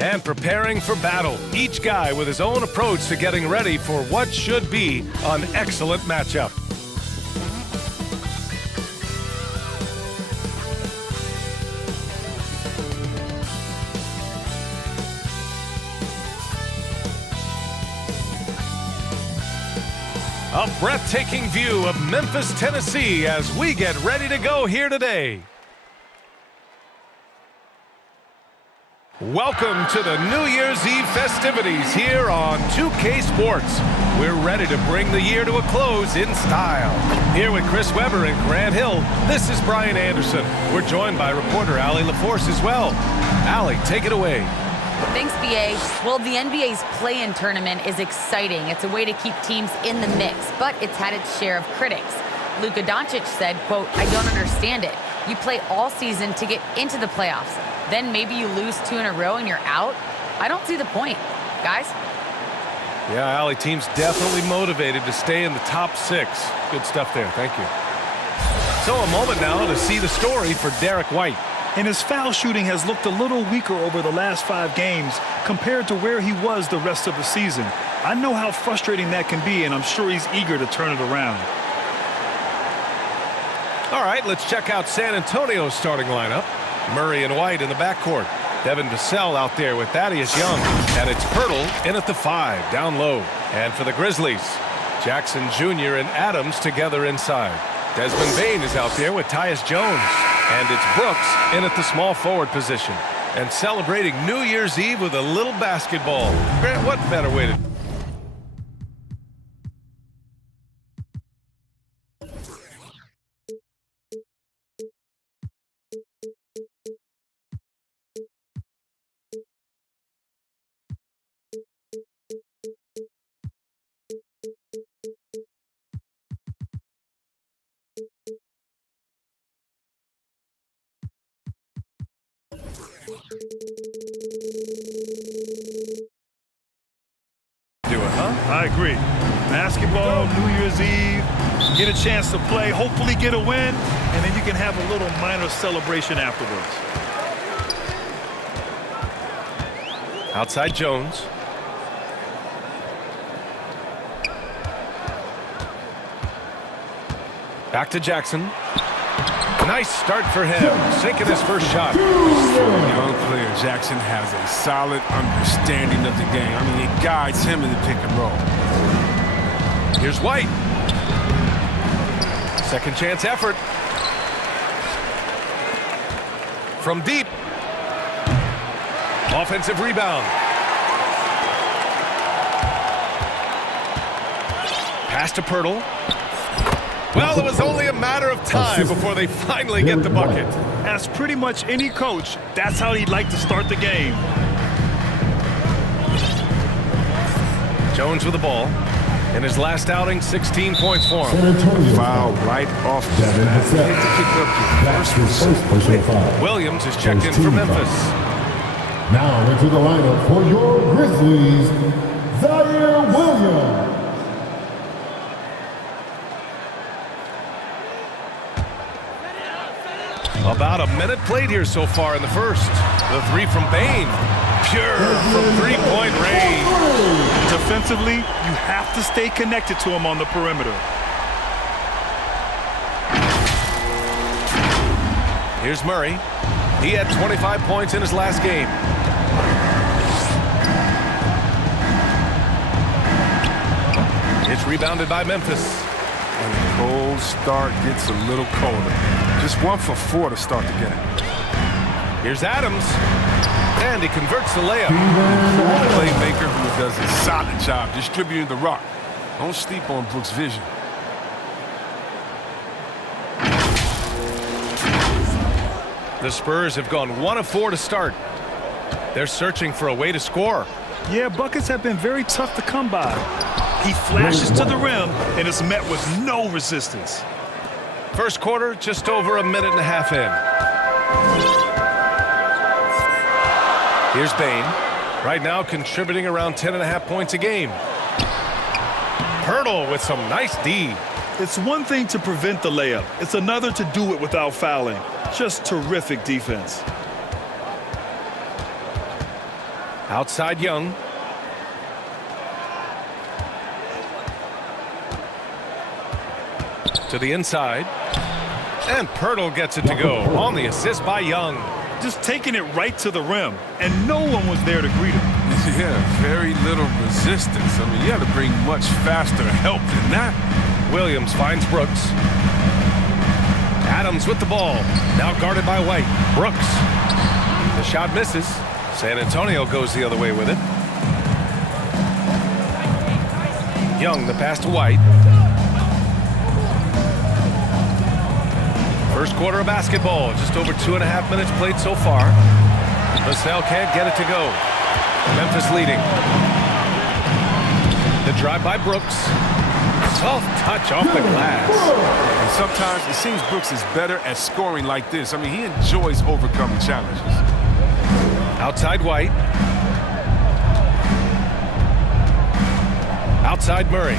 And preparing for battle, each guy with his own approach to getting ready for what should be an excellent matchup. A breathtaking view of Memphis, Tennessee as we get ready to go here today. Welcome to the New Year's Eve festivities here on 2K Sports. We're ready to bring the year to a close in style. Here with Chris Webber and Grant Hill, this is Brian Anderson. We're joined by reporter Allie LaForce as well. Allie, take it away. Thanks, BA. Well, the NBA's play-in tournament is exciting. It's a way to keep teams in the mix, but it's had its share of critics. Luka Doncic said, quote, "I don't understand it. You play all season to get into the playoffs. Then maybe you lose 2 in a row and you're out? I don't see the point." Guys? Yeah, Allie, team's definitely motivated to stay in the top 6. Good stuff there. Thank you. So a moment now to see the story for Derek White. And his foul shooting has looked a little weaker over the last 5 games compared to where he was the rest of the season. I know how frustrating that can be, and I'm sure he's eager to turn it around. All right, let's check out San Antonio's starting lineup. Murray and White in the backcourt. Devin Vassell out there with Thaddeus Young. And it's Pirtle in at the 5, down low. And for the Grizzlies, Jackson Jr. and Adams together inside. Desmond Bane is out there with Tyus Jones. And it's Brooks in at the small forward position. And celebrating New Year's Eve with a little basketball. Grant, what better way to... I agree. Basketball, New Year's Eve, get a chance to play, hopefully get a win, and then you can have a little minor celebration afterwards. Outside Jones. Back to Jackson. Nice start for him, sinking his first shot. Young player Jackson has a solid understanding of the game. I mean, it guides him in the pick and roll. Here's White. Second chance effort. From deep. Offensive rebound. Pass to Pirtle. Well, it was only a matter of time before they finally get the bucket. As pretty much any coach, that's how he'd like to start the game. Jones with the ball. In his last outing, 16 points for him. Foul right off the bat. To pick up your first foul. Williams is checked in for Memphis. Now into the lineup for your Grizzlies, Zaire Williams. About a minute played here so far in the first. The 3 from Bane. Pure from 3-point range. Defensively, you have to stay connected to him on the perimeter. Here's Murray. He had 25 points in his last game. It's rebounded by Memphis. And the cold start gets a little colder. Just 1 for 4 to start the game. Here's Adams. And he converts the layup. Playmaker who does a solid job distributing the rock. Don't sleep on Brooks' vision. The Spurs have gone 1 of 4 to start. They're searching for a way to score. Yeah, buckets have been very tough to come by. He flashes to the rim and is met with no resistance. First quarter, just over a minute and a half in. Here's Bane. Right now contributing around 10.5 points a game. Pirtle with some nice D. It's one thing to prevent the layup. It's another to do it without fouling. Just terrific defense. Outside Young. To the inside. And Pirtle gets it to go on the assist by Young. Just taking it right to the rim, and no one was there to greet him. Yeah, very little resistance. I mean, you had to bring much faster help than that. Williams finds Brooks. Adams with the ball. Now guarded by White. Brooks. The shot misses. San Antonio goes the other way with it. Young, the pass to White. First quarter of basketball. Just over 2.5 minutes played so far. Vassell can't get it to go. Memphis leading. The drive by Brooks. Soft touch off the glass. And sometimes it seems Brooks is better at scoring like this. I mean, he enjoys overcoming challenges. Outside White. Outside Murray.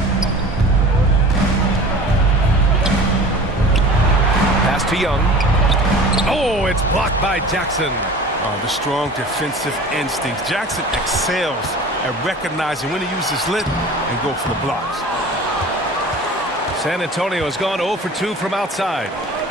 Pass to Young. Oh, it's blocked by Jackson. The strong defensive instincts. Jackson excels at recognizing when to use his length and go for the blocks. San Antonio has gone 0 for 2 from outside.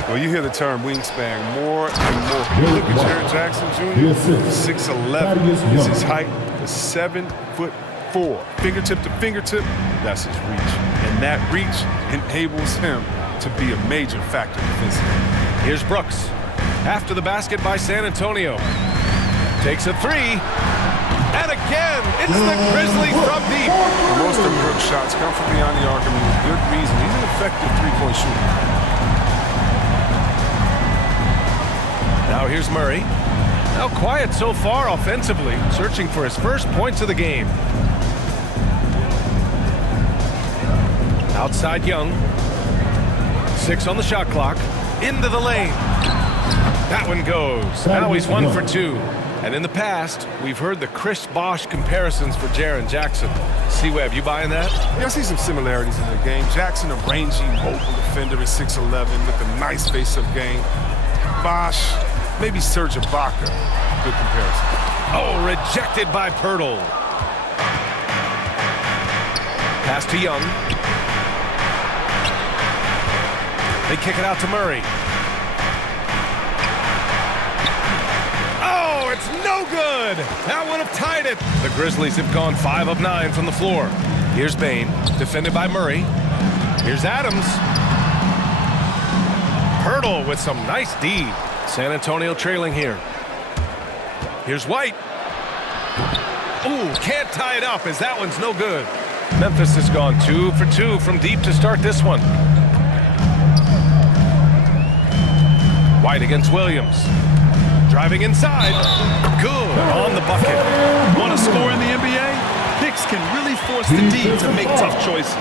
Well, you hear the term wingspan more and more. Look at Jared Jackson Jr. 6'11" is his height. 7'4". Fingertip to fingertip, that's his reach. And that reach enables him to be a major factor defensively. Here's Brooks. After the basket by San Antonio. Takes a three. And again, it's the Grizzlies from deep. Most of Brooks' shots come from beyond the arc. I mean, with good reason. He's an effective three-point shooter. Now here's Murray. Now quiet so far offensively, searching for his first points of the game. Outside Young. 6 on the shot clock. Into the lane. That one goes. Now he's 1 for 2. And in the past, we've heard the Chris Bosh comparisons for Jaren Jackson. C-Web, you buying that? Yeah, I see some similarities in their game. Jackson, a rangy, mobile defender at 6'11", with a nice face-up game. Bosh, maybe Serge Ibaka. Good comparison. Oh, rejected by Pirtle. Pass to Young. They kick it out to Murray. Oh, it's no good. That would have tied it. The Grizzlies have gone 5 of 9 from the floor. Here's Bane, defended by Murray. Here's Adams. Pirtle with some nice D. San Antonio trailing here. Here's White. Ooh, can't tie it up as that one's no good. Memphis has gone 2 for 2 from deep to start this one. White against Williams. Driving inside. Good on the bucket. Want to score in the NBA? Picks can really force the D to make tough choices.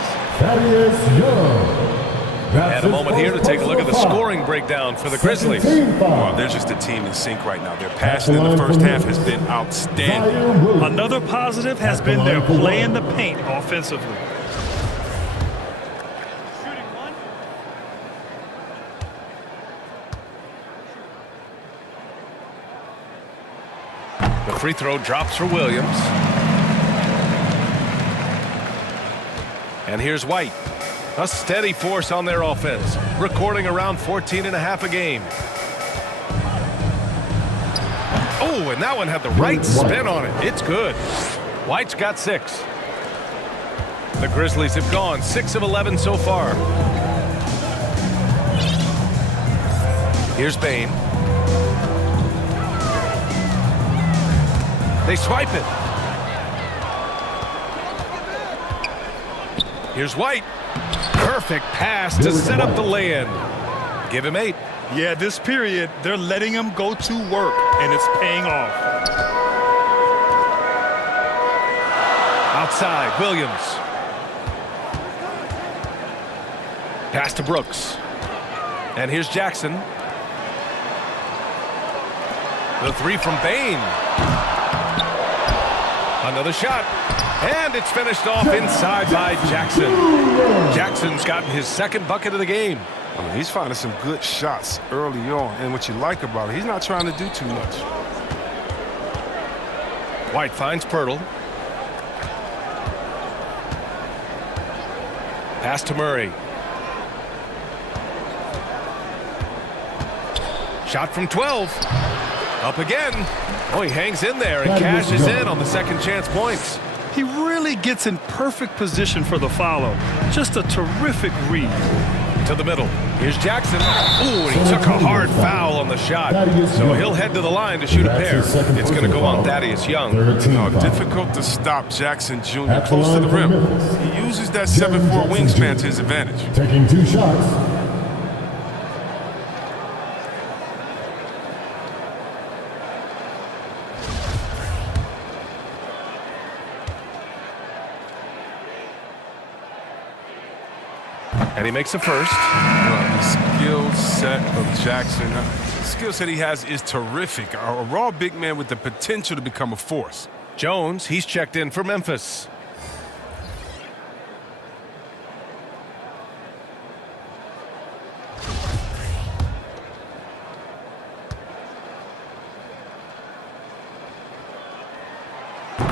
And a moment here to take a look at the scoring breakdown for the Grizzlies. Well, they're just a team in sync right now. Their passion in the first half has been outstanding. Another positive has been their play in the paint offensively. The free throw drops for Williams. And here's White. A steady force on their offense, recording around 14.5 a game. Oh, and that one had the right spin on it. It's good. White's got 6. The Grizzlies have gone 6 of 11 so far. Here's Bane. They swipe it. Here's White. Perfect pass to set up the lay-in. Give him 8. Yeah, this period, they're letting him go to work, and it's paying off. Outside, Williams. Pass to Brooks. And here's Jackson. The 3 from Bane. Another shot. And it's finished off inside by Jackson. Jackson's gotten his second bucket of the game. I mean, he's finding some good shots early on. And what you like about it, he's not trying to do too much. White finds Pirtle. Pass to Murray. Shot from 12. Up again. Oh, he hangs in there and cashes in on the second chance points. He really gets in perfect position for the follow. Just a terrific read. To the middle. Here's Jackson. Ooh, and he took a hard foul on the shot. So he'll head to the line to shoot a pair. It's going to go on Thaddeus Young. Difficult to stop Jackson Jr. close to the rim. He uses that 7'4" wingspan to his advantage. Taking 2 shots. And he makes a first. The skill set of Jackson, the skill set he has is terrific. A raw big man with the potential to become a force. Jones, he's checked in for Memphis.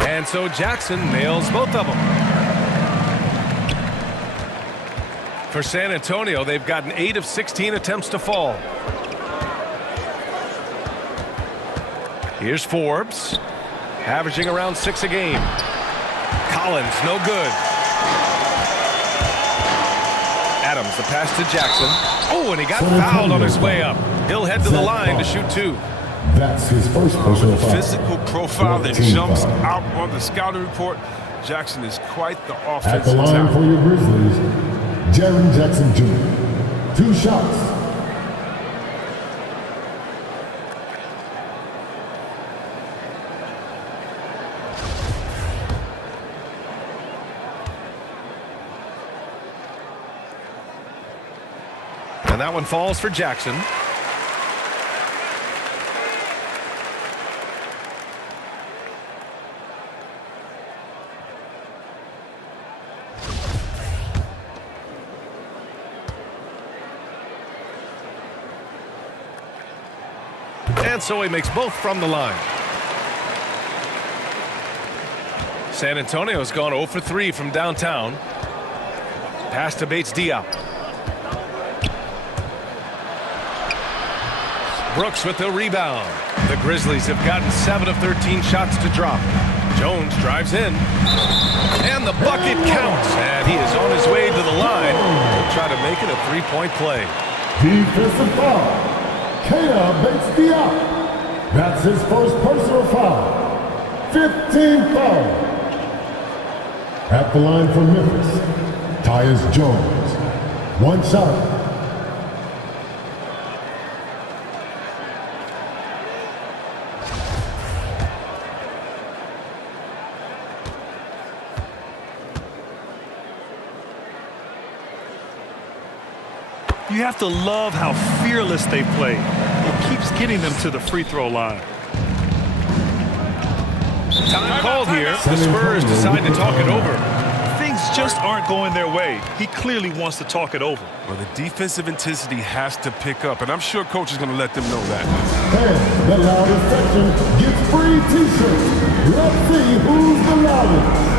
And so Jackson nails both of them. For San Antonio, they've gotten 8 of 16 attempts to fall. Here's Forbes, averaging around 6 a game. Collins, no good. Adams, the pass to Jackson. Oh, and he got fouled on his way up. He'll head to the line to shoot 2. That's his first personal foul. Physical profile that jumps out on the scouting report. Jackson is quite the At the offensive line talent. for your Grizzlies, Jaren Jackson Jr. 2 shots. And that one falls for Jackson. And so he makes both from the line. San Antonio's gone 0 for 3 from downtown. Pass to Bates-Diop. Brooks with the rebound. The Grizzlies have gotten 7 of 13 shots to drop. Jones drives in. And the bucket counts. And he is on his way to the line. He'll try to make it a 3-point play. Defensive foul. Kayla Bates-Diop. That's his first personal foul. 15 foul. At the line for Memphis, Tyus Jones. 1 shot. You have to love how fearless they play. It keeps getting them to the free throw line. Time called here. The Spurs decide to talk it over. Things just aren't going their way. He clearly wants to talk it over. Well, the defensive intensity has to pick up, and I'm sure coach is going to let them know that. And the loudest section gets free t-shirts. Let's see who's the loudest.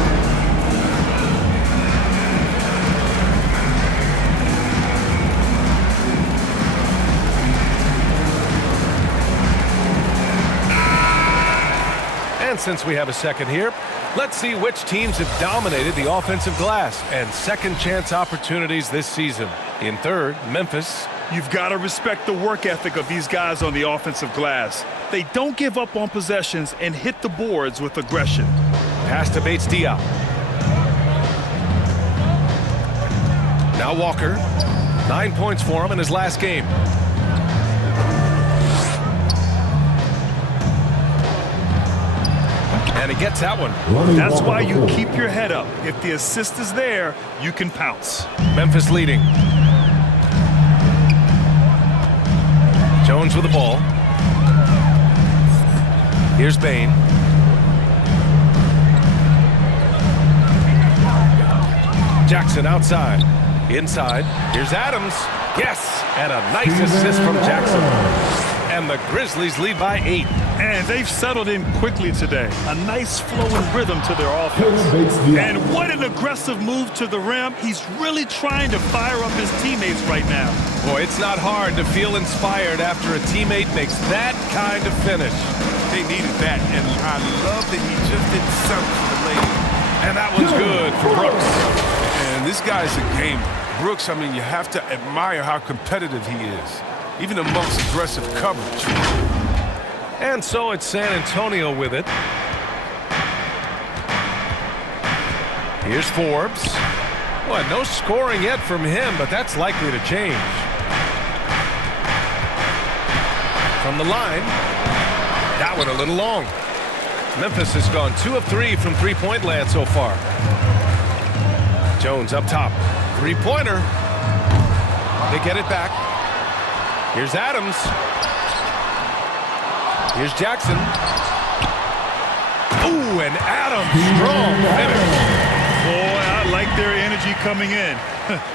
And since we have a second here, let's see which teams have dominated the offensive glass and second chance opportunities this season. In third, Memphis. You've got to respect the work ethic of these guys on the offensive glass. They don't give up on possessions and hit the boards with aggression. Pass to Bates-Diop. Now Walker. 9 points for him in his last game. And he gets that one. That's why you keep your head up. If the assist is there, you can pounce. Memphis leading. Jones with the ball. Here's Bain. Jackson outside. Inside. Here's Adams. Yes! And a nice assist from Jackson. And the Grizzlies lead by 8. And they've settled in quickly today. A nice flowing rhythm to their offense. And what an aggressive move to the rim. He's really trying to fire up his teammates right now. Boy, it's not hard to feel inspired after a teammate makes that kind of finish. They needed that, and I love that he just didn't settle for the lady. And that one's good for Brooks. And this guy's a gamer. Brooks, I mean, you have to admire how competitive he is, even amongst aggressive coverage. And so it's San Antonio with it. Here's Forbes. Well, no scoring yet from him, but that's likely to change. From the line. That one a little long. Memphis has gone 2 of 3 from three-point land so far. Jones up top. Three-pointer. They get it back. Here's Adams. Here's Jackson. Ooh, and Adams, strong finish. Boy, I like their energy coming in.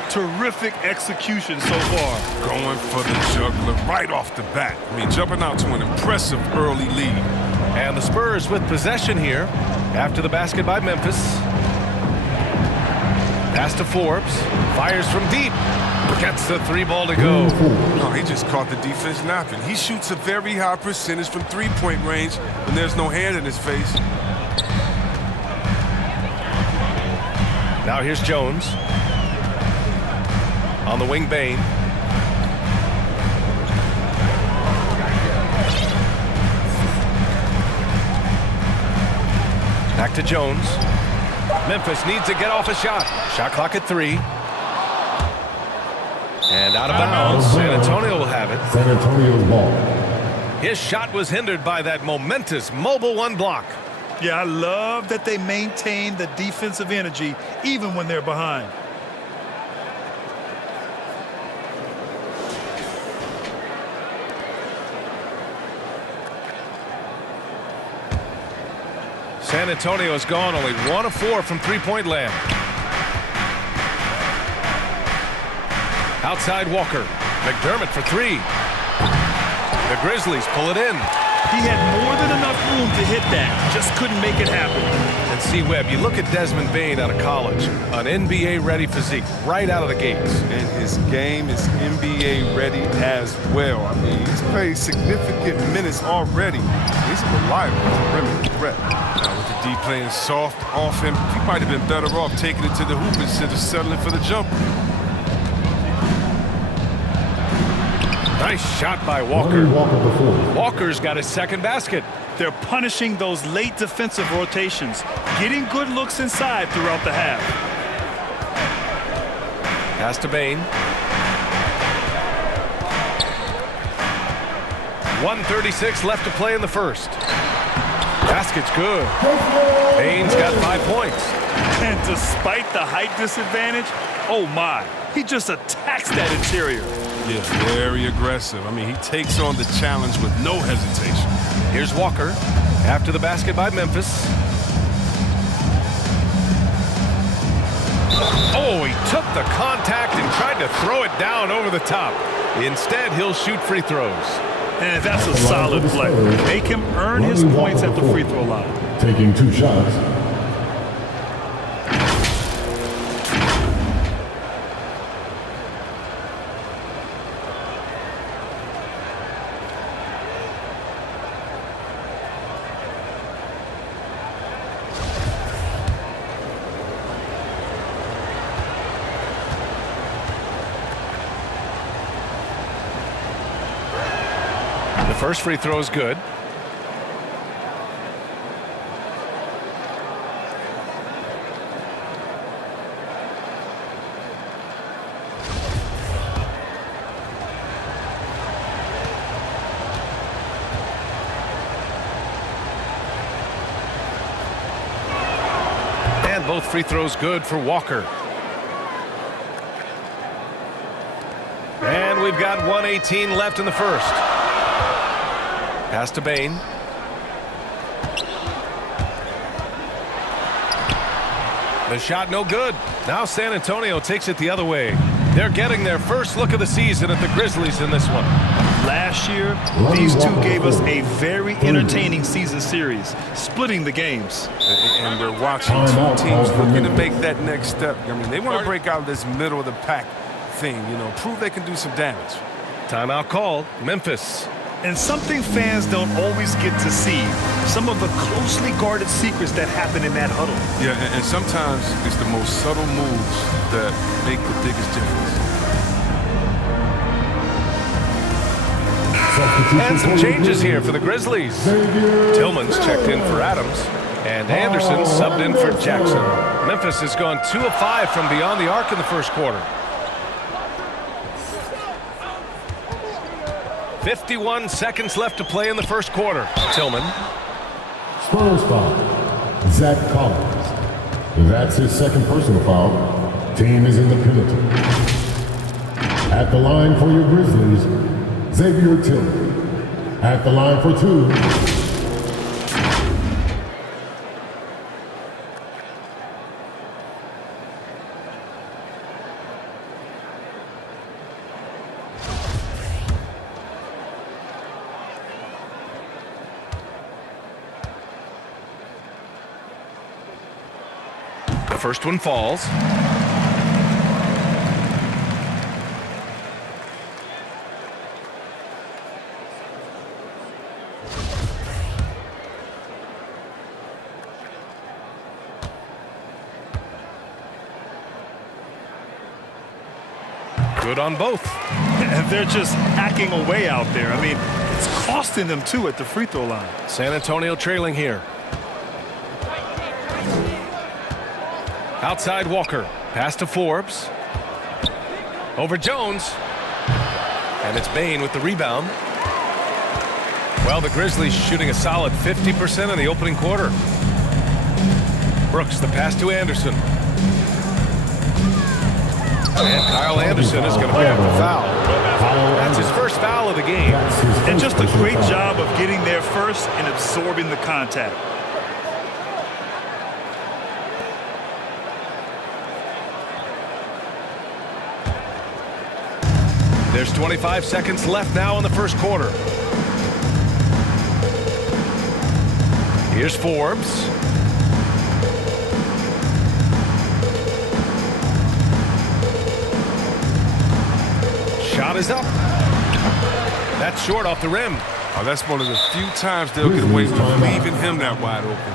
Terrific execution so far. Going for the juggler right off the bat. I mean, jumping out to an impressive early lead. And the Spurs with possession here after the basket by Memphis. Pass to Forbes. Fires from deep. Gets the 3-ball to go. No, he just caught the defense napping. He shoots a very high percentage from three-point range when there's no hand in his face. Now here's Jones. On the wing, Bain. Back to Jones. Memphis needs to get off a shot. Shot clock at 3. And out of bounds. San Antonio will have it. San Antonio's ball. His shot was hindered by that momentous mobile 1 block. Yeah, I love that they maintain the defensive energy even when they're behind. San Antonio has gone only 1 of 4 from three-point land. Outside Walker. McDermott for 3. The Grizzlies pull it in. He had more than enough room to hit that. Just couldn't make it happen. And see, Webb, you look at Desmond Bain out of college. An NBA-ready physique right out of the gates. And his game is NBA-ready as well. I mean, he's played significant minutes already. He's a reliable perimeter threat. Now, with the D playing soft off him, he might have been better off taking it to the hoop instead of settling for the jumper. Nice shot by Walker. Walker's got his second basket. They're punishing those late defensive rotations, getting good looks inside throughout the half. Pass to Bain. 1:36 left to play in the first. Basket's good. Bain's got 5 points. And despite the height disadvantage, oh my, he just attacks that interior. Yeah, very aggressive. I mean, he takes on the challenge with no hesitation. Here's Walker after the basket by Memphis. Oh, he took the contact and tried to throw it down over the top. Instead, he'll shoot free throws. And that's a solid play. Make him earn his points at the free throw line. Taking 2 shots. The first free throw is good. And both free throws good for Walker. And we've got 1:18 left in the first. Pass to Bain. The shot no good. Now San Antonio takes it the other way. They're getting their first look of the season at the Grizzlies in this one. Last year, these two gave us a very entertaining season series, splitting the games. And we're watching two teams looking to make that next step. I mean, they want to break out of this middle of the pack thing, you know, prove they can do some damage. Timeout called, Memphis. And something fans don't always get to see, some of the closely guarded secrets that happen in that huddle. Yeah, and sometimes it's the most subtle moves that make the biggest difference. And some changes here for the Grizzlies. Tillman's checked in for Adams, and Anderson subbed in for Jackson. Memphis has gone 2 of 5 from beyond the arc in the first quarter. 51 seconds left to play in the first quarter. Tillman. Spurs foul. Zach Collins. That's his second personal foul. Team is in the penalty. At the line for your Grizzlies, Xavier Tillman. At the line for 2. The first one falls. Good on both. And they're just hacking away out there. I mean, it's costing them too at the free throw line. San Antonio trailing here. Outside Walker. Pass to Forbes. Over Jones. And it's Bain with the rebound. Well, the Grizzlies shooting a solid 50% in the opening quarter. Brooks, the pass to Anderson. And Kyle Anderson is going to pick up the foul. That's his first foul of the game. And just a great job of getting there first and absorbing the contact. There's 25 seconds left now in the first quarter. Here's Forbes. Shot is up. That's short off the rim. Oh, that's one of the few times they'll get away with leaving him that wide open.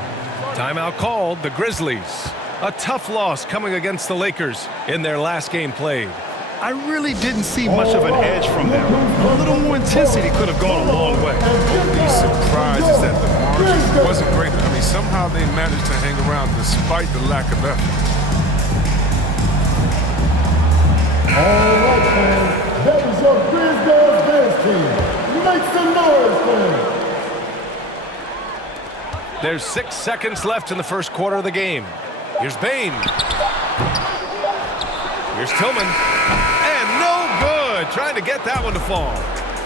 Timeout called, the Grizzlies. A tough loss coming against the Lakers in their last game played. I really didn't see much of an edge from them. A little more intensity could have gone a long way. These surprises that the margin wasn't great. I mean, somehow they managed to hang around despite the lack of effort. All right, fans. That was your Grizzlies dance team. Make some noise, fans. There's 6 seconds left in the first quarter of the game. Here's Bain. Here's Tillman. And no good. Trying to get that one to fall.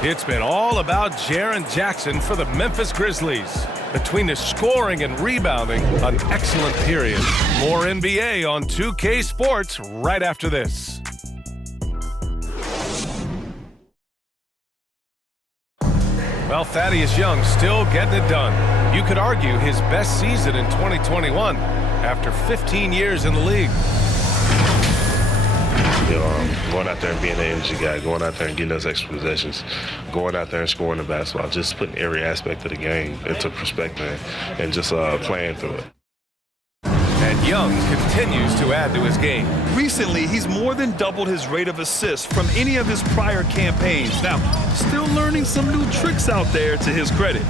It's been all about Jaren Jackson for the Memphis Grizzlies. Between the scoring and rebounding, an excellent period. More NBA on 2K Sports right after this. Well, Thaddeus Young still getting it done. You could argue his best season in 2021 after 15 years in the league. You know, going out there and being the energy guy, going out there and getting those extra possessions, going out there and scoring the basketball, just putting every aspect of the game into perspective and just playing through it. And Young continues to add to his game. Recently, he's more than doubled his rate of assists from any of his prior campaigns. Now, still learning some new tricks out there to his credit.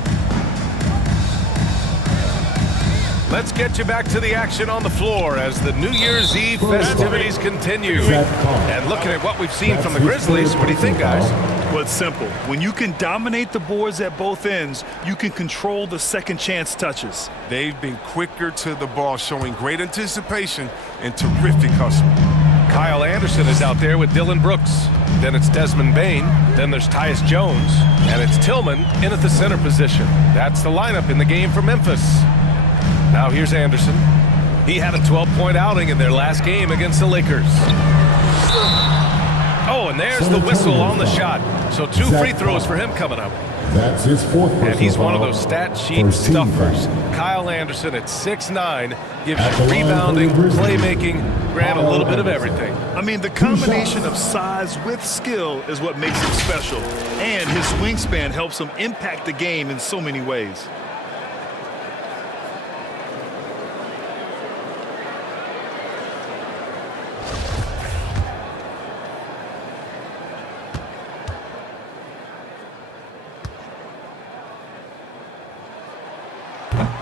Let's get you back to the action on the floor as the New Year's Eve festivities continue. And looking at what we've seen from the Grizzlies, what do you think, guys? Well, it's simple. When you can dominate the boards at both ends, you can control the second chance touches. They've been quicker to the ball, showing great anticipation and terrific hustle. Kyle Anderson is out there with Dylan Brooks. Then it's Desmond Bain. Then there's Tyus Jones. And it's Tillman in at the center position. That's the lineup in the game for Memphis. Now here's Anderson. He had a 12-point outing in their last game against the Lakers. Oh, and there's the whistle on the shot. So 2 free throws for him coming up. That's his fourth personal And he's one of foul. those stat sheet First team stuffers. foul. Kyle Anderson at 6'9", gives At the you line rebounding, for the Grizzlies. playmaking, grant a little bit of everything. I mean, the combination of size with skill is what makes him special. And his wingspan helps him impact the game in so many ways.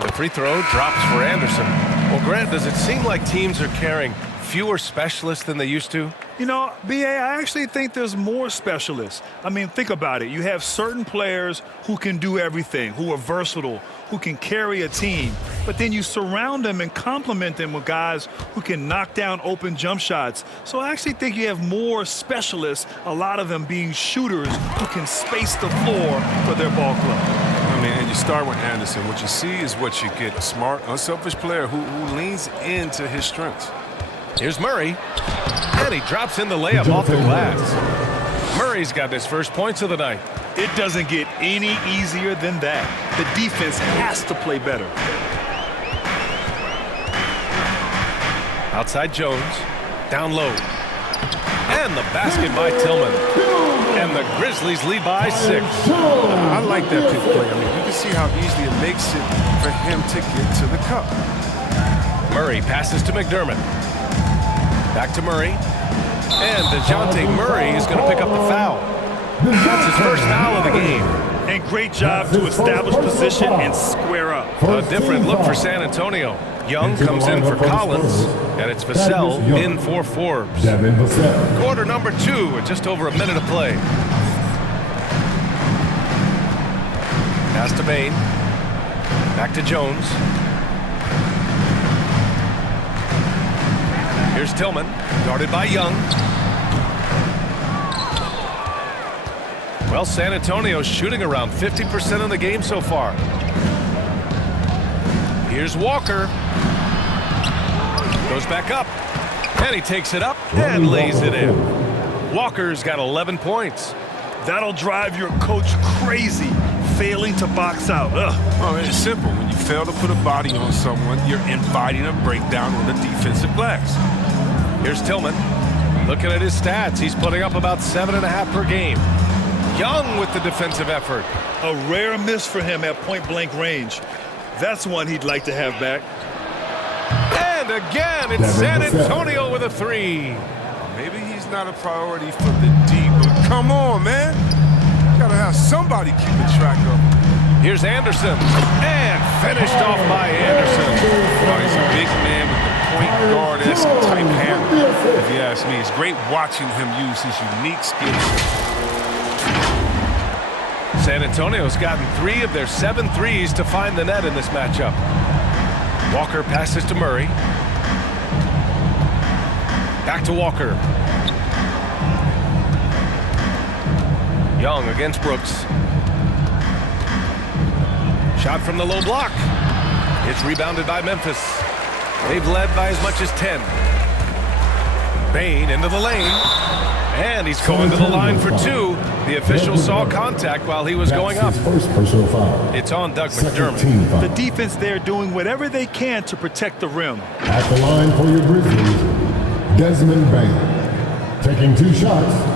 The free throw drops for Anderson. Well, Grant, does it seem like teams are carrying fewer specialists than they used to? You know, B.A., I actually think there's more specialists. I mean, think about it. You have certain players who can do everything, who are versatile, who can carry a team. But then you surround them and complement them with guys who can knock down open jump shots. So I actually think you have more specialists, a lot of them being shooters who can space the floor for their ball club. I mean, and you start with Anderson. What you see is what you get. A smart, unselfish player who leans into his strengths. Here's Murray, and he drops in the layup off the glass. Murray's got his first points of the night. It doesn't get any easier than that. The defense has to play better. Outside Jones, down low. And the basket by Tillman. And the Grizzlies lead by 6. I like that pick play. I mean, you can see how easily it makes it for him to get to the cup. Murray passes to McDermott. Back to Murray. And DeJounte Murray is going to pick up the foul. That's his first foul of the game. And great job to establish position and square up. A different look for San Antonio. Young comes in for Collins, and it's Vassell in for Forbes. Quarter number 2 with just over a minute of play. Pass to Bain. Back to Jones. Here's Tillman, guarded by Young. Well, San Antonio's shooting around 50% of the game so far. Here's Walker. Goes back up. And he takes it up and lays it in. Walker's got 11 points. That'll drive your coach crazy, failing to box out. Oh, it's simple. When you fail to put a body on someone, you're inviting a breakdown on the defensive glass. Here's Tillman. Looking at his stats, he's putting up about 7.5 per game. Young with the defensive effort. A rare miss for him at point-blank range. That's one he'd like to have back. And again, it's San Antonio with a 3. Maybe he's not a priority for the D, but come on, man. Gotta have somebody keeping track of him. Here's Anderson. And finished off by Anderson. Oh, he's a big man with the point guard-esque type handle, if you ask me. It's great watching him use his unique skills. San Antonio's gotten 3 of their 7 threes to find the net in this matchup. Walker passes to Murray. Back to Walker. Young against Brooks. Shot from the low block. It's rebounded by Memphis. They've led by as much as 10. Bain into the lane. And he's going to the line for 2. The official saw contact while he was going up. First personal foul. It's on Doug McDermott. The defense there doing whatever they can to protect the rim. At the line for your Grizzlies, Desmond Bain. Taking 2 shots.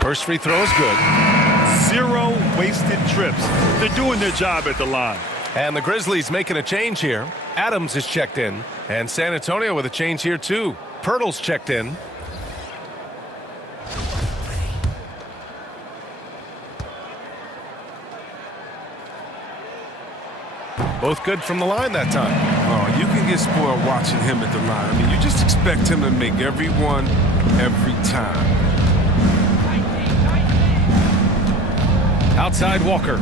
First free throw is good. 0 wasted trips. They're doing their job at the line. And the Grizzlies making a change here. Adams is checked in. And San Antonio with a change here too. Pirtle's checked in. Both good from the line that time. Oh, you can get spoiled watching him at the line. I mean, you just expect him to make every one, every time. Outside Walker.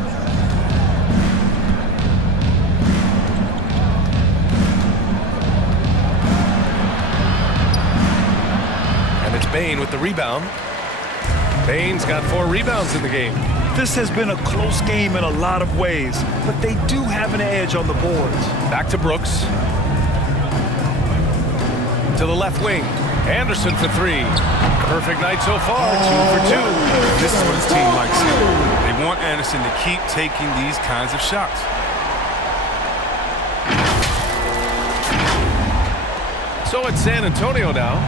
And it's Bain with the rebound. Bane's got 4 rebounds in the game. This has been a close game in a lot of ways, but they do have an edge on the boards. Back to Brooks. To the left wing. Anderson for 3. Perfect night so far, 2 for 2. This is what his team likes. They want Anderson to keep taking these kinds of shots. So it's San Antonio now,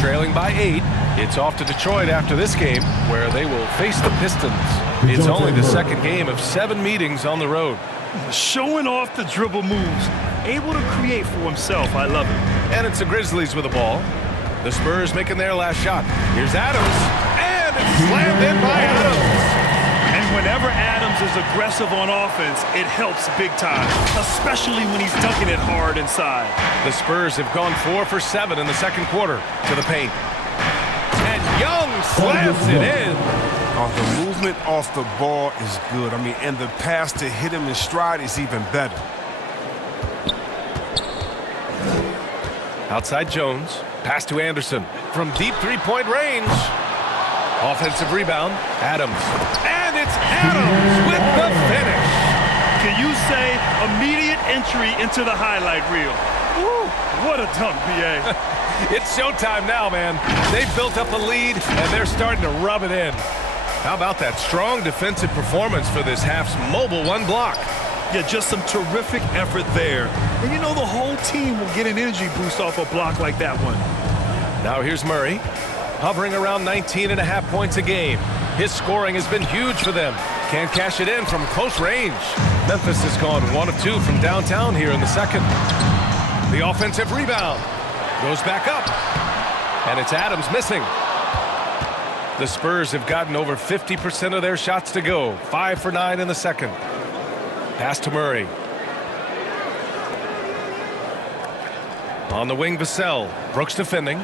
trailing by 8. It's off to Detroit after this game, where they will face the Pistons. It's only the second game of 7 meetings on the road. Showing off the dribble moves, able to create for himself. I love it. And it's the Grizzlies with the ball. The Spurs making their last shot. Here's Adams, and it's slammed in by Adams. And whenever Adams is aggressive on offense, it helps big time, especially when he's dunking it hard inside. The Spurs have gone 4 for 7 in the second quarter to the paint. And Young slams it in. Oh, the movement off the ball is good. I mean, and the pass to hit him in stride is even better. Outside Jones. Pass to Anderson from deep three-point range. Offensive rebound. Adams. And it's Adams with the finish. Can you say immediate entry into the highlight reel? Woo, what a dunk, BA. It's showtime now, man. They've built up a lead, and they're starting to rub it in. How about that strong defensive performance for this half's mobile 1 block? Yeah, just some terrific effort there. And you know the whole team will get an energy boost off a block like that one. Now here's Murray, hovering around 19.5 points a game. His scoring has been huge for them. Can't cash it in from close range. Memphis has gone 1 of 2 from downtown here in the second. The offensive rebound goes back up, and it's Adams missing. The Spurs have gotten over 50% of their shots to go. 5 for 9 in the second. Pass to Murray. On the wing, Vassell. Brooks defending.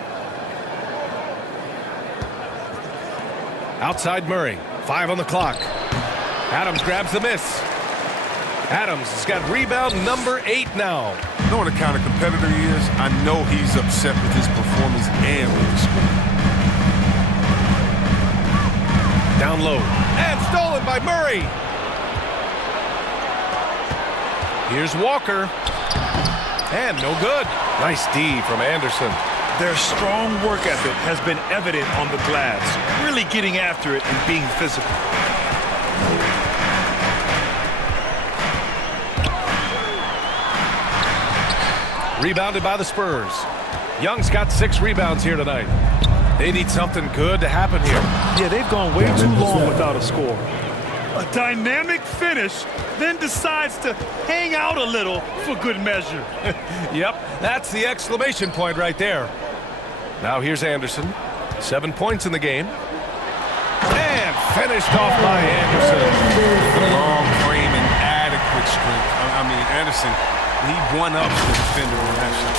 Outside Murray. 5 on the clock. Adams grabs the miss. Adams has got rebound number 8 now. Knowing the kind of competitor he is, I know he's upset with his performance and with the score. Down low. And stolen by Murray. Here's Walker. And no good. Nice D from Anderson. Their strong work ethic has been evident on the glass, really getting after it and being physical. Rebounded by the Spurs. Young's got 6 rebounds here tonight. They need something good to happen here. Yeah, they've gone way too long without a score. A dynamic finish, then decides to hang out a little for good measure. Yep, that's the exclamation point right there. Now here's Anderson. 7 points in the game. And finished off by Anderson. The long frame and adequate strength. I mean, Anderson, he one-ups the defender on that shot.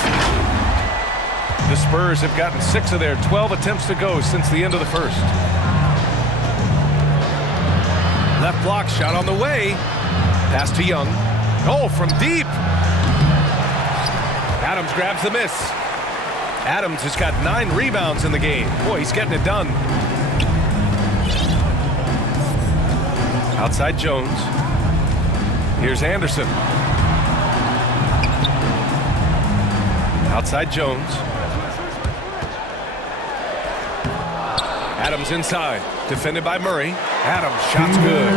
The Spurs have gotten 6 of their 12 attempts to go since the end of the first. Left block shot on the way. Pass to Young. Oh, from deep. Adams grabs the miss. Adams has got 9 rebounds in the game. Boy, he's getting it done. Outside Jones. Here's Anderson. Outside Jones. Adams inside. Defended by Murray. Adams, shot's good.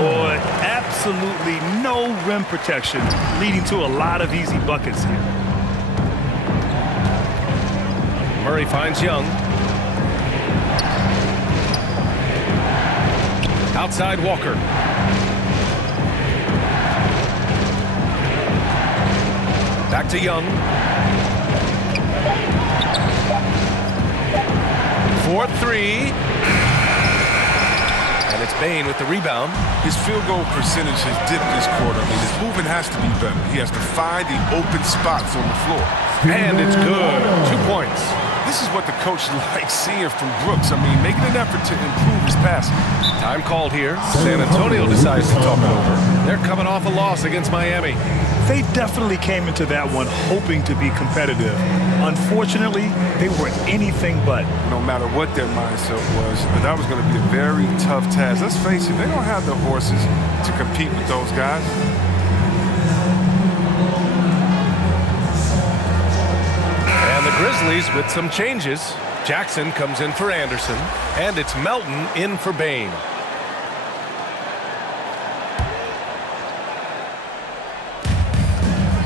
Boy, absolutely no rim protection, leading to a lot of easy buckets here. Murray finds Young. Outside Walker. Back to Young. 4-3. And it's Bane with the rebound. His field goal percentage has dipped this quarter. I mean, his movement has to be better. He has to find the open spots on the floor. And it's good. 2 points. This is what the coach likes seeing from Brooks. I mean, making an effort to improve his passing. Time called here. San Antonio decides to talk it over. They're coming off a loss against Miami. They definitely came into that one hoping to be competitive. Unfortunately, they were anything but. No matter what their mindset was, that was going to be a very tough task. Let's face it, they don't have the horses to compete with those guys. And the Grizzlies with some changes. Jackson comes in for Anderson, and it's Melton in for Bain.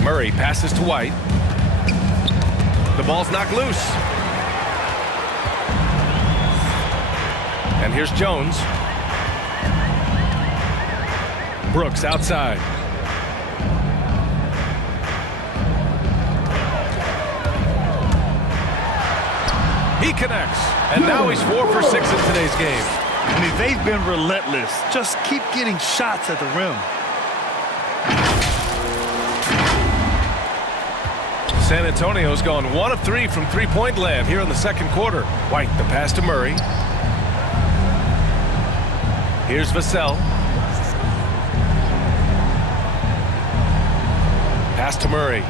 Murray passes to White. The ball's knocked loose. And here's Jones. Brooks outside. He connects, and now he's 4 for 6 in today's game. I mean, they've been relentless. Just keep getting shots at the rim. San Antonio's gone 1 of 3 from three-point land here in the second quarter. White, the pass to Murray. Here's Vassell. Pass to Murray.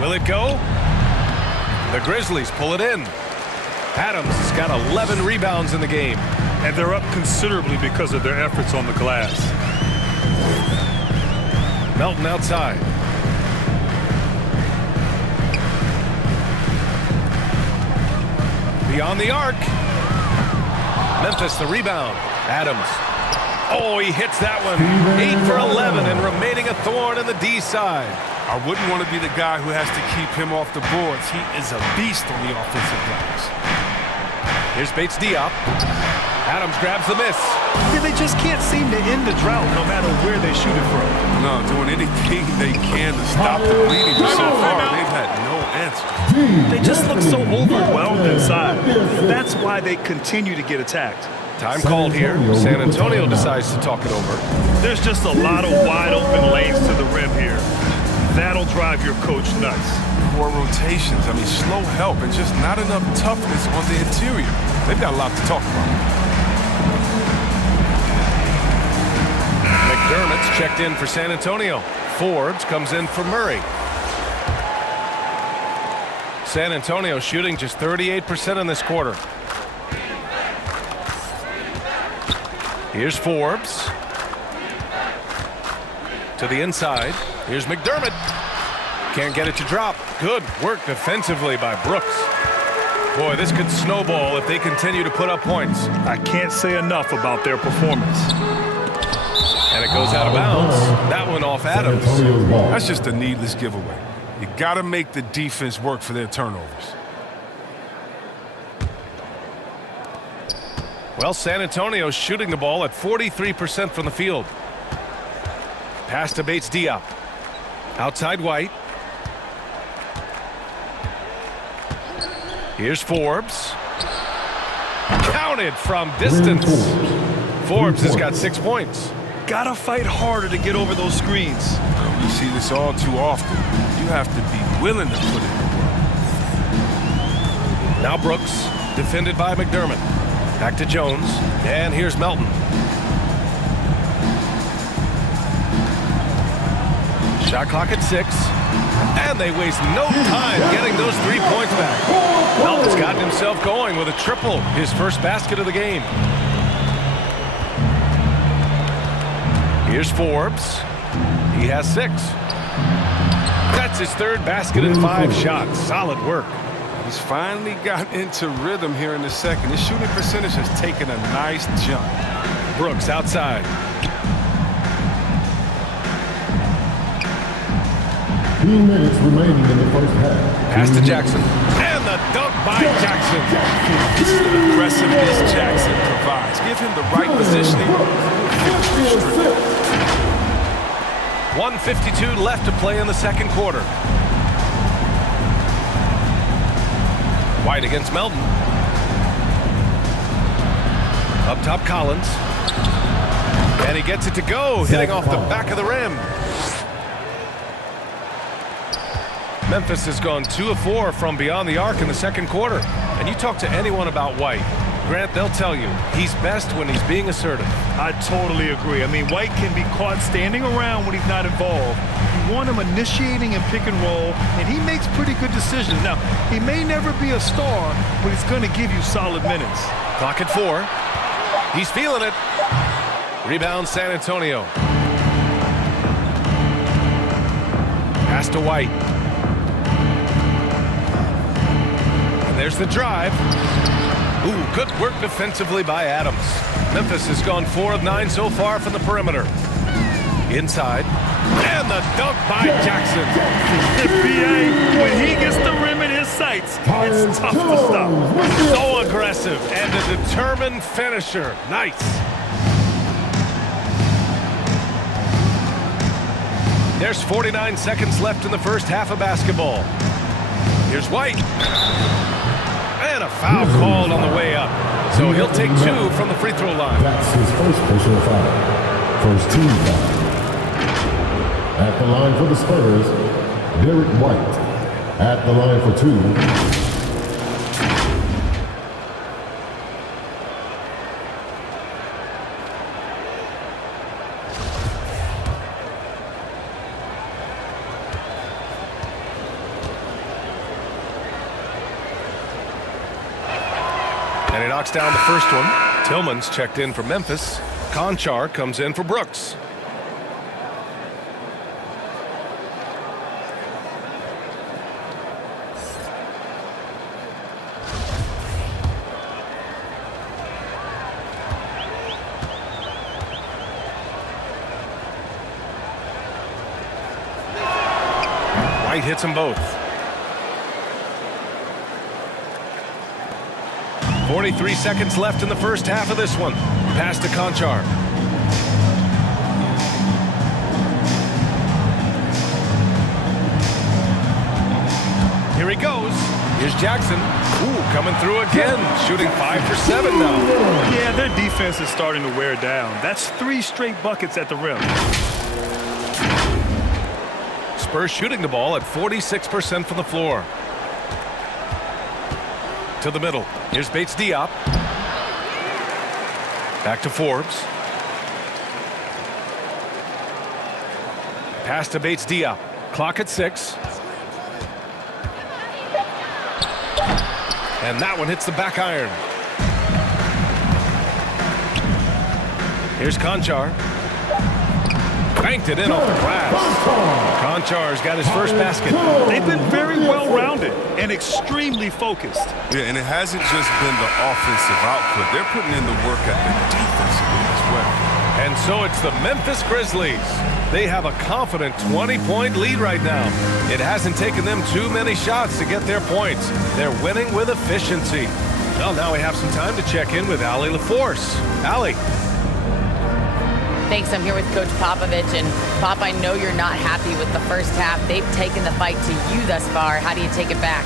Will it go? The Grizzlies pull it in. Adams has got 11 rebounds in the game. And they're up considerably because of their efforts on the glass. Melton outside. Beyond the arc. Memphis the rebound. Adams. Oh, he hits that one. 8 for 11 and remaining a thorn in the D side. I wouldn't want to be the guy who has to keep him off the boards. He is a beast on the offensive glass. Here's Bates Diop. Adams grabs the miss. Yeah, they just can't seem to end the drought no matter where they shoot it from. No, doing anything they can to stop the bleeding. But so far, they've had no answer. They just look so overwhelmed inside. That's why they continue to get attacked. Time called here. San Antonio decides to talk it over. There's just a lot of wide open lanes to the rim here. That'll drive your coach nuts. Poor rotations. I mean, slow help and just not enough toughness on the interior. They've got a lot to talk about. McDermott's checked in for San Antonio. Forbes comes in for Murray. San Antonio shooting just 38% in this quarter. Here's Forbes. To the inside. Here's McDermott. Can't get it to drop. Good work defensively by Brooks. Boy, this could snowball if they continue to put up points. I can't say enough about their performance. And it goes out of bounds. That one off Adams. That's just a needless giveaway. You got to make the defense work for their turnovers. Well, San Antonio's shooting the ball at 43% from the field. Pass to Bates Diop. Outside White. Here's Forbes. Counted from distance. Forbes has got 6 points. Gotta fight harder to get over those screens. We see this all too often. You have to be willing to put it in work. Now Brooks, defended by McDermott. Back to Jones, and here's Melton. Shot clock at 6, and they waste no time getting those 3 points back. Melton's gotten himself going with a triple, his first basket of the game. Here's Forbes. He has 6. That's his 3rd basket in 5 shots. Solid work. He's finally gotten into rhythm here in the second. His shooting percentage has taken a nice jump. Brooks outside. 2 minutes remaining in the first half. Pass to Jackson. And the dunk by Jackson. This is the aggressiveness Jackson provides. Give him the right positioning. 1:52 left to play in the second quarter. White against Melton. Up top, Collins. And he gets it to go, hitting off the back of the rim. Memphis has gone 2 of 4 from beyond the arc in the second quarter. And you talk to anyone about White, Grant, they'll tell you he's best when he's being assertive. I totally agree. I mean, White can be caught standing around when he's not involved. You want him initiating and pick and roll, and he makes pretty good decisions. Now, he may never be a star, but he's going to give you solid minutes. Clock at 4. He's feeling it. Rebound San Antonio. Pass to White. And there's the drive. Ooh, good work defensively by Adams. Memphis has gone 4 of 9 so far from the perimeter. Inside. And the dunk by Jackson. BA, when he gets the rim in his sights, it's tough to stop. So aggressive and a determined finisher. Nice. There's 49 seconds left in the first half of basketball. Here's White. And a foul called on the way up. So he'll take 2 from the free throw line. That's his first personal foul. First team foul. At the line for the Spurs, Derek White. At the line for 2. And he knocks down the first one. Tillman's checked in for Memphis. Conchar comes in for Brooks. White hits them both. 43 seconds left in the first half of this one. Pass to Conchar. Here he goes. Here's Jackson. Ooh, coming through again. Shooting 5 for 7 now. Yeah, their defense is starting to wear down. That's 3 straight buckets at the rim. Spurs shooting the ball at 46% from the floor. To the middle. Here's Bates Diop. Back to Forbes. Pass to Bates Diop. Clock at 6. And that one hits the back iron. Here's Conchar. Banked it in off the glass. Conchar's got his first basket. They've been very well-rounded and extremely focused. Yeah, and it hasn't just been the offensive output. They're putting in the work at the defensive end as well. And so it's the Memphis Grizzlies. They have a confident 20-point lead right now. It hasn't taken them too many shots to get their points. They're winning with efficiency. Well, now we have some time to check in with Allie LaForce. Allie. Thanks. I'm here with Coach Popovich. And, Pop, I know you're not happy with the first half. They've taken the fight to you thus far. How do you take it back?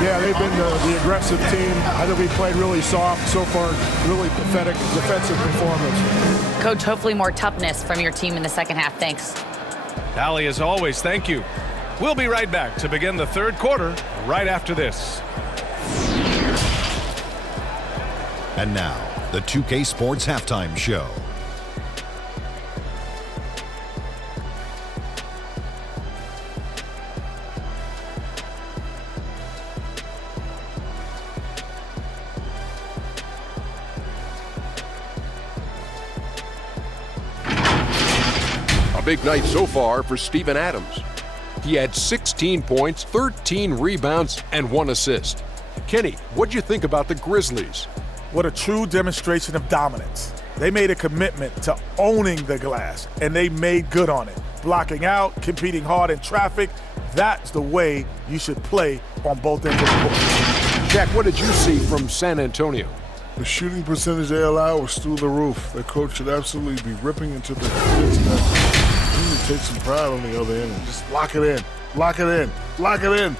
Yeah, they've been the aggressive team. I think we played really soft so far. Really pathetic defensive performance. Coach, hopefully more toughness from your team in the second half. Thanks. Allie, as always, thank you. We'll be right back to begin the third quarter right after this. And now, the 2K Sports Halftime Show. A big night so far for Steven Adams. He had 16 points, 13 rebounds, and 1 assist. Kenny, what'd you think about the Grizzlies? What a true demonstration of dominance. They made a commitment to owning the glass, and they made good on it. Blocking out, competing hard in traffic, that's the way you should play on both ends of the court. Jack, what did you see from San Antonio? The shooting percentage they allowed was through the roof. Their coach should absolutely be ripping into the defensive effort. He need to take some pride on the other end and just lock it in, lock it in, lock it in.